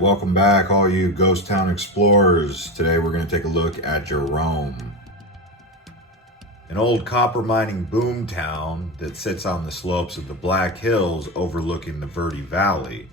Welcome back, all you ghost town explorers. Today we're going to take a look at Jerome, an old copper mining boomtown that sits on the slopes of the Black Hills overlooking the Verde Valley.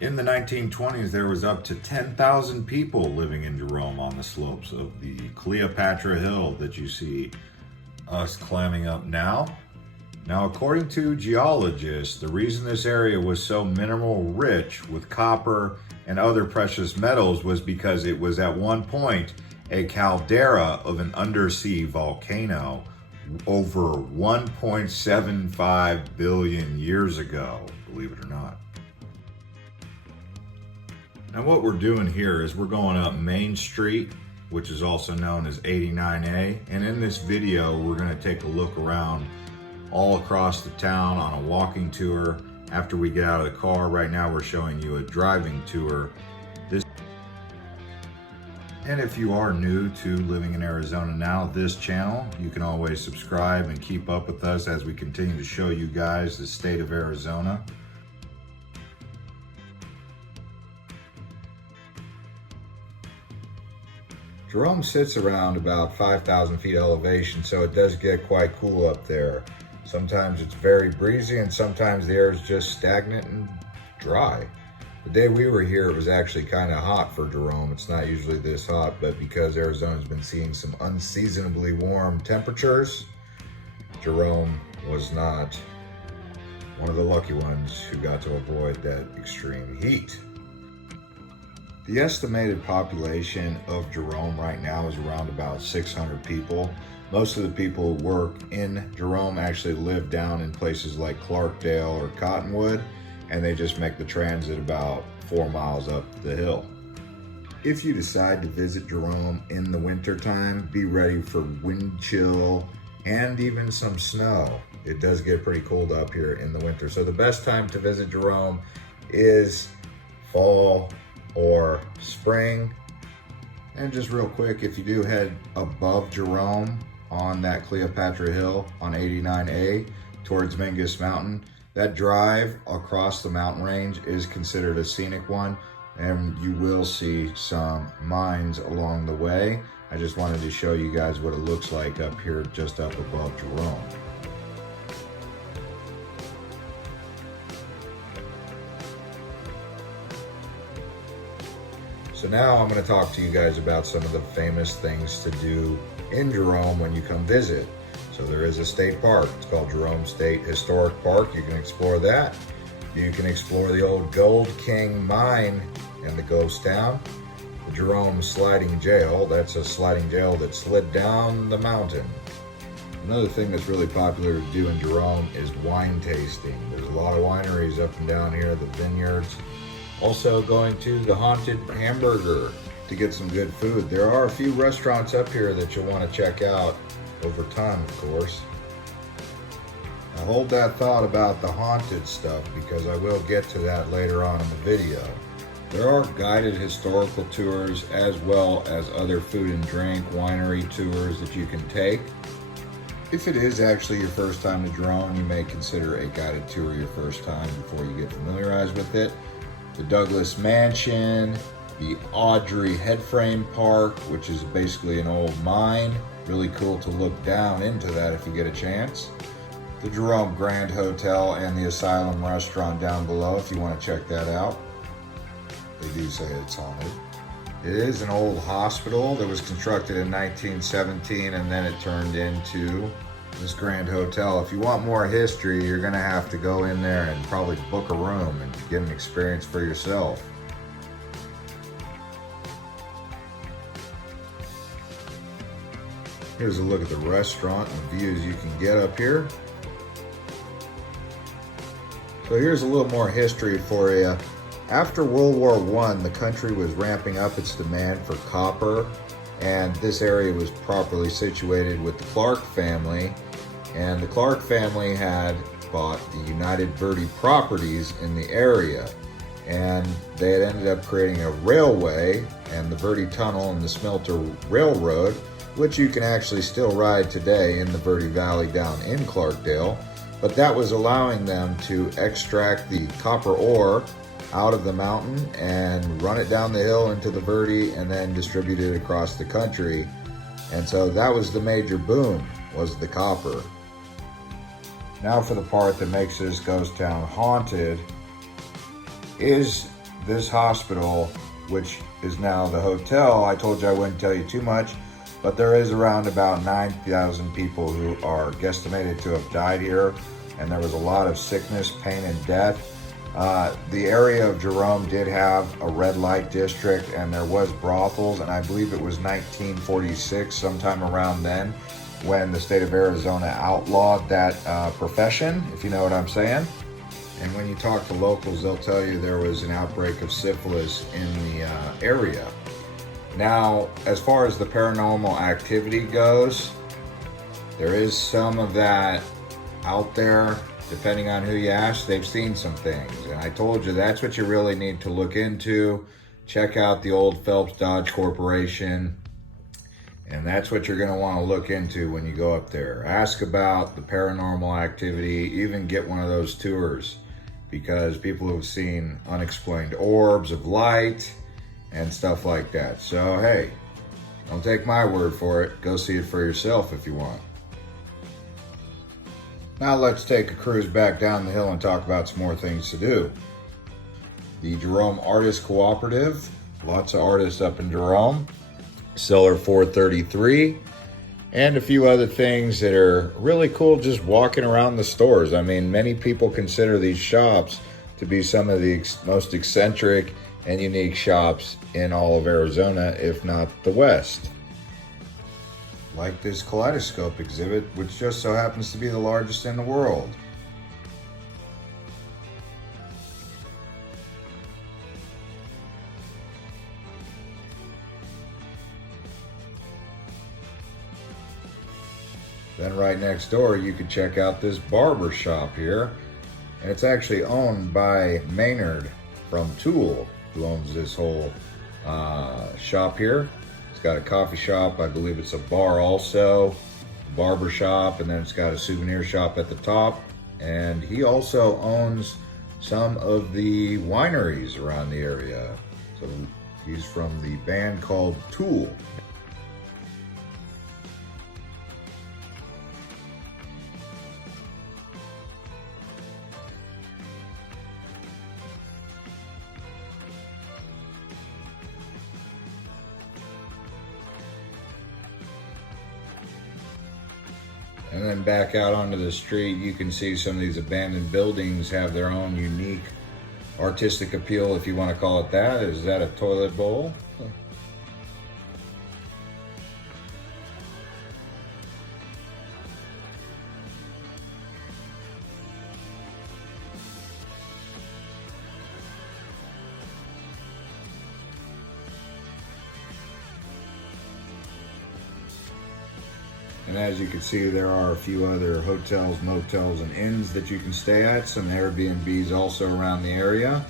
In the 1920s, there was up to 10,000 people living in Jerome on the slopes of the Cleopatra Hill that you see us climbing up now. Now, according to geologists, the reason this area was so mineral rich with copper and other precious metals was because it was at one point a caldera of an undersea volcano over 1.75 billion years ago, believe it or not. Now what we're doing here is we're going up Main Street, which is also known as 89A, and in this video we're going to take a look around all across the town on a walking tour. After we get out of the car, right now we're showing you a driving tour. And if you are new to living in Arizona now, this channel, you can always subscribe and keep up with us as we continue to show you guys the state of Arizona. Jerome sits around about 5,000 feet elevation, so it does get quite cool up there. Sometimes it's very breezy and sometimes the air is just stagnant and dry. The day we were here, it was actually kind of hot for Jerome. It's not usually this hot, but because Arizona's been seeing some unseasonably warm temperatures, Jerome was not one of the lucky ones who got to avoid that extreme heat. The estimated population of Jerome right now is around about 600 people. Most of the people who work in Jerome actually live down in places like Clarkdale or Cottonwood, and they just make the transit about 4 miles up the hill. If you decide to visit Jerome in the winter time, be ready for wind chill and even some snow. It does get pretty cold up here in the winter. So the best time to visit Jerome is fall or spring. And just real quick, if you do head above Jerome on that Cleopatra Hill on 89A towards Mingus Mountain, that drive across the mountain range is considered a scenic one, and you will see some mines along the way. I just wanted to show you guys what it looks like up here just up above Jerome. So now I'm going to talk to you guys about some of the famous things to do in Jerome when you come visit. So there is a state park. It's called Jerome State Historic Park. You can explore that. You can explore the old Gold King mine and the ghost town. The Jerome Sliding Jail. That's a sliding jail that slid down the mountain. Another thing that's really popular to do in Jerome is wine tasting. There's a lot of wineries up and down here, the vineyards. Also going to the Haunted Hamburger to get some good food. There are a few restaurants up here that you'll want to check out over time, of course. Now hold that thought about the haunted stuff because I will get to that later on in the video. There are guided historical tours as well as other food and drink, winery tours that you can take. If it is actually your first time to Jerome, you may consider a guided tour your first time before you get familiarized with it. The Douglas Mansion, the Audrey Headframe Park, which is basically an old mine. Really cool to look down into that if you get a chance. The Jerome Grand Hotel and the Asylum Restaurant down below if you want to check that out. They do say it's haunted. It is an old hospital that was constructed in 1917 and then it turned into this Grand Hotel. If you want more history, you're gonna have to go in there and probably book a room and get an experience for yourself. Here's a look at the restaurant and the views you can get up here. So here's a little more history for you. After World War I, the country was ramping up its demand for copper, and this area was properly situated with the Clark family. And the Clark family had bought the United Verde properties in the area. And they had ended up creating a railway and the Verde Tunnel and the Smelter Railroad, which you can actually still ride today in the Verde Valley down in Clarkdale. But that was allowing them to extract the copper ore out of the mountain and run it down the hill into the Verde and then distribute it across the country. And so that was the major boom, was the copper. Now for the part that makes this ghost town haunted is this hospital, which is now the hotel. I told you I wouldn't tell you too much, but there is around about 9,000 people who are guesstimated to have died here, and there was a lot of sickness, pain, and death. The area of Jerome did have a red light district, and there was brothels, and I believe it was 1946, sometime around then, when the state of Arizona outlawed that profession, if you know what I'm saying. And when you talk to locals, they'll tell you there was an outbreak of syphilis in the area. Now, as far as the paranormal activity goes, there is some of that out there. Depending on who you ask, they've seen some things. And I told you that's what you really need to look into. Check out the old Phelps Dodge Corporation. And that's what you're going to want to look into when you go up there. Ask about the paranormal activity, even get one of those tours, because people have seen unexplained orbs of light and stuff like that. So, hey, don't take my word for it. Go see it for yourself if you want. Now let's take a cruise back down the hill and talk about some more things to do. The Jerome Artist Cooperative, lots of artists up in Jerome. Cellar 433, and a few other things that are really cool just walking around the stores. I mean, many people consider these shops to be some of the most eccentric and unique shops in all of Arizona, if not the West. Like this kaleidoscope exhibit, which just so happens to be the largest in the world. Then right next door, you can check out this barber shop here. And it's actually owned by Maynard from Tool, who owns this whole shop here. It's got a coffee shop, I believe it's a bar also, a barber shop, and then it's got a souvenir shop at the top. And he also owns some of the wineries around the area. So he's from the band called Tool. And then back out onto the street, you can see some of these abandoned buildings have their own unique artistic appeal, if you want to call it that. Is that a toilet bowl? And as you can see, there are a few other hotels, motels, and inns that you can stay at. Some Airbnbs also around the area.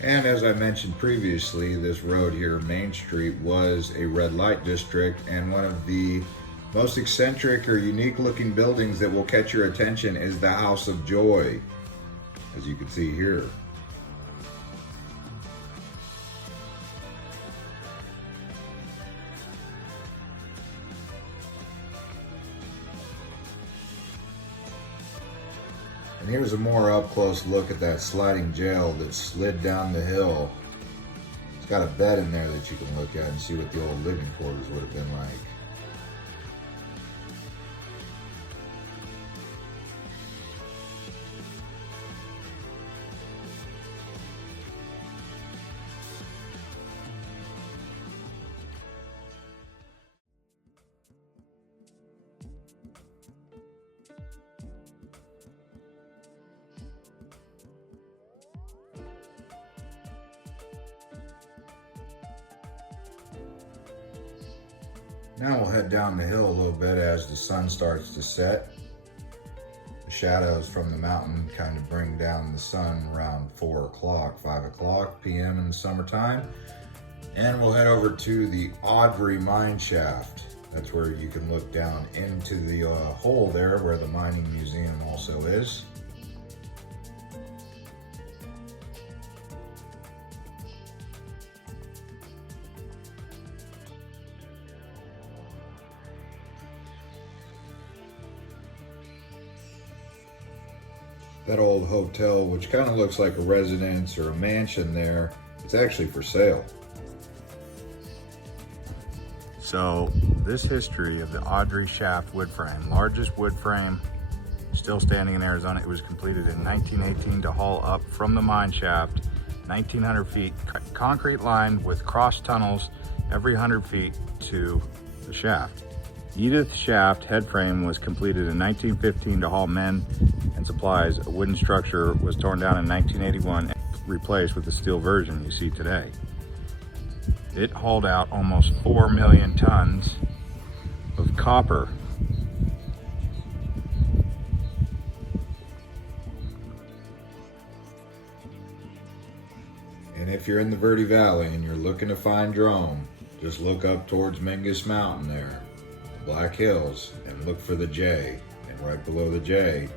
And as I mentioned previously, this road here, Main Street, was a red light district, and one of the most eccentric or unique looking buildings that will catch your attention is the House of Joy, as you can see here. And here's a more up-close look at that sliding jail that slid down the hill. It's got a bed in there that you can look at and see what the old living quarters would have been like. Now we'll head down the hill a little bit as the sun starts to set. The shadows from the mountain kind of bring down the sun around 4 o'clock, 5 o'clock p.m. in the summertime. And we'll head over to the Audrey mine shaft. That's where you can look down into the hole there where the mining museum also is. That old hotel, which kind of looks like a residence or a mansion there, it's actually for sale. So this history of the Audrey shaft wood frame, largest wood frame still standing in Arizona. It was completed in 1918 to haul up from the mine shaft, 1,900 feet, concrete lined with cross tunnels every 100 feet to the shaft. Edith shaft head frame was completed in 1915 to haul men and supplies. A wooden structure was torn down in 1981 and replaced with the steel version you see today. It hauled out almost 4 million tons of copper. And if you're in the Verde Valley and you're looking to find Jerome, just look up towards Mingus Mountain there, Black Hills, and look for the J. And right below the J,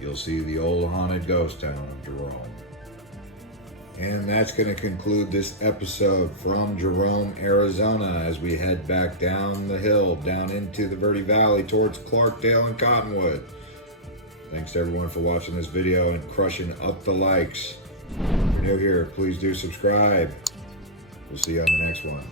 you'll see the old haunted ghost town of Jerome. And that's going to conclude this episode from Jerome, Arizona, as we head back down the hill, down into the Verde Valley towards Clarkdale and Cottonwood. Thanks to everyone for watching this video and crushing up the likes. If you're new here, please do subscribe. We'll see you on the next one.